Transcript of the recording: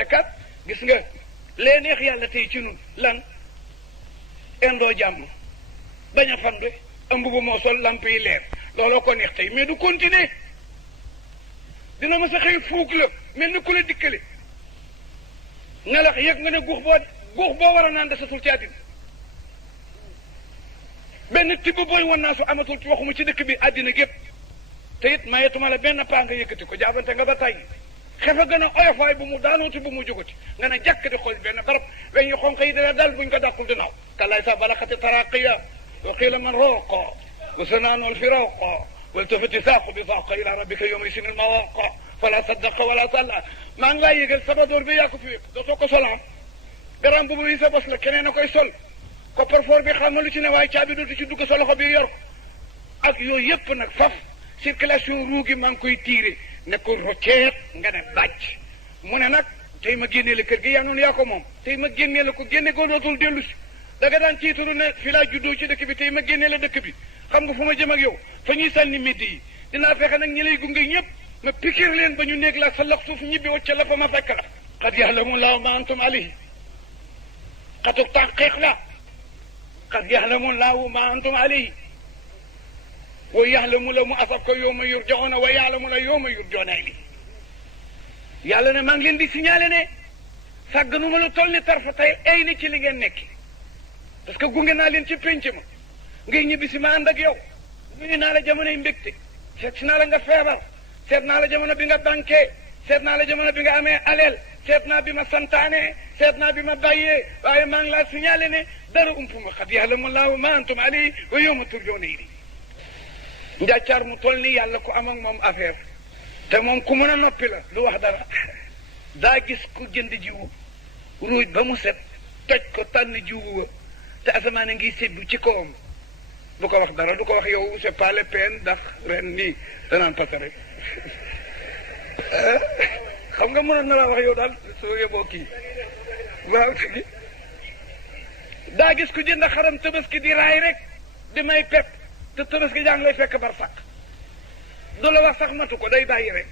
te kat gis nga lee neex yàlla tey ci nun lan indoo jàmm bañ a fange ëmb bu moo sol lamp yi leer looloo ko neex tey mais du continuer dina ma sa xëy fuug la mel ni ku la dikkale ngelax yëg nga ne guux boo war a naan desatul ci àddina benn tibb booy wan naa su amatul ci waxuma ci dëkk bi àddina gépp te it mayetuma la benn paa nga yëkkati ko jaabante nga ba tàyyi xefa gën a oyofaay bu mu daanooti bu mu jógati nga ne jàkk di xool benn barab weñ yu xonq yi dina dal buñ ko dàqul dinaaw kalaay sa balaxati taraqiya wa qiila man rooqa wa sanaanu alfiraqa waltafati saaqu bi saaqa ila rabbika yawma isin almawaqa fala saddaqa wala salla maa ngi laa yëgal sabadoor bi yaa ko fi wékk dootoo ko solam garam bu yi sa bos la keneen a koy sol coffre-fort bi xam nga lu ci ne waaye caabi dootu ci dugg sa loxo bi yor ko ak yooyu yëpp nag faf circulation ruugi maa ngi koy tiire ne ko rocceet nga ne bàcc mu ne nag tey ma génnee la kër gi yaa noonu yaa ko moom tey ma génnee la ko génne ko dootul dellu si da nga daan tiitaru ne fi laa juddoo ci dëkk bi tey ma génnee la dëkk bi xam nga fu ma jëm ak yow fa ñuy sànni métti yi dinaa fexe nag ñi lay gunge ñëpp ma pikir leen ba ñu néeg la sa lax suuf ñibbi wacca la fa ma fekk la qad ya'lamu llaahu ma antum alayhi xatuk tànqiq la qad ya'lamu llaahu ma antum alayhi wa ya'lamu la mu asab ko yawma yurja'una wa ya'lamu la yawma yurja'una ilayhi yàlla ne maa ngi leen di signalé ne sàgganu ma lu toll ni tarfa tey ay ni ci li ngeen nekk parce que gunge naa leen ci pénc ma ngay ñibbi si ma ànd ak yow nuyu naa la jamonoy mbégte seet si naa la nga feebar seet naa la jamono bi nga banqué seet naa la jamono bi nga amee aleel seet naa bi ma santaane seet naa bi ma bàyyee waaye maa ngi laa signalé ne dara umpuma qad ya'lamu llaahu ma antum alayhi wa yawma turja'una ilayhi njàccaar mu toll ni yàlla ku am ak moom affaire te moom ku mën a noppi la lu wax dara daa gis ku jënd jiwu ruuj ba mu set toj ko tànn jiwu te asamaan a ngi seddu ci kawam du ko wax dara du ko wax yow c'est pas la peine ndax ren nii danaan pasa rek xam nga mënoon na laa wax yow daal soo yeboo kii waaw daa gis ku jënd xaram tabaski di raay rek di may pepp te tabaski jàng lay fekk bar sàkk du la wax sax matu ko day bàyyi rek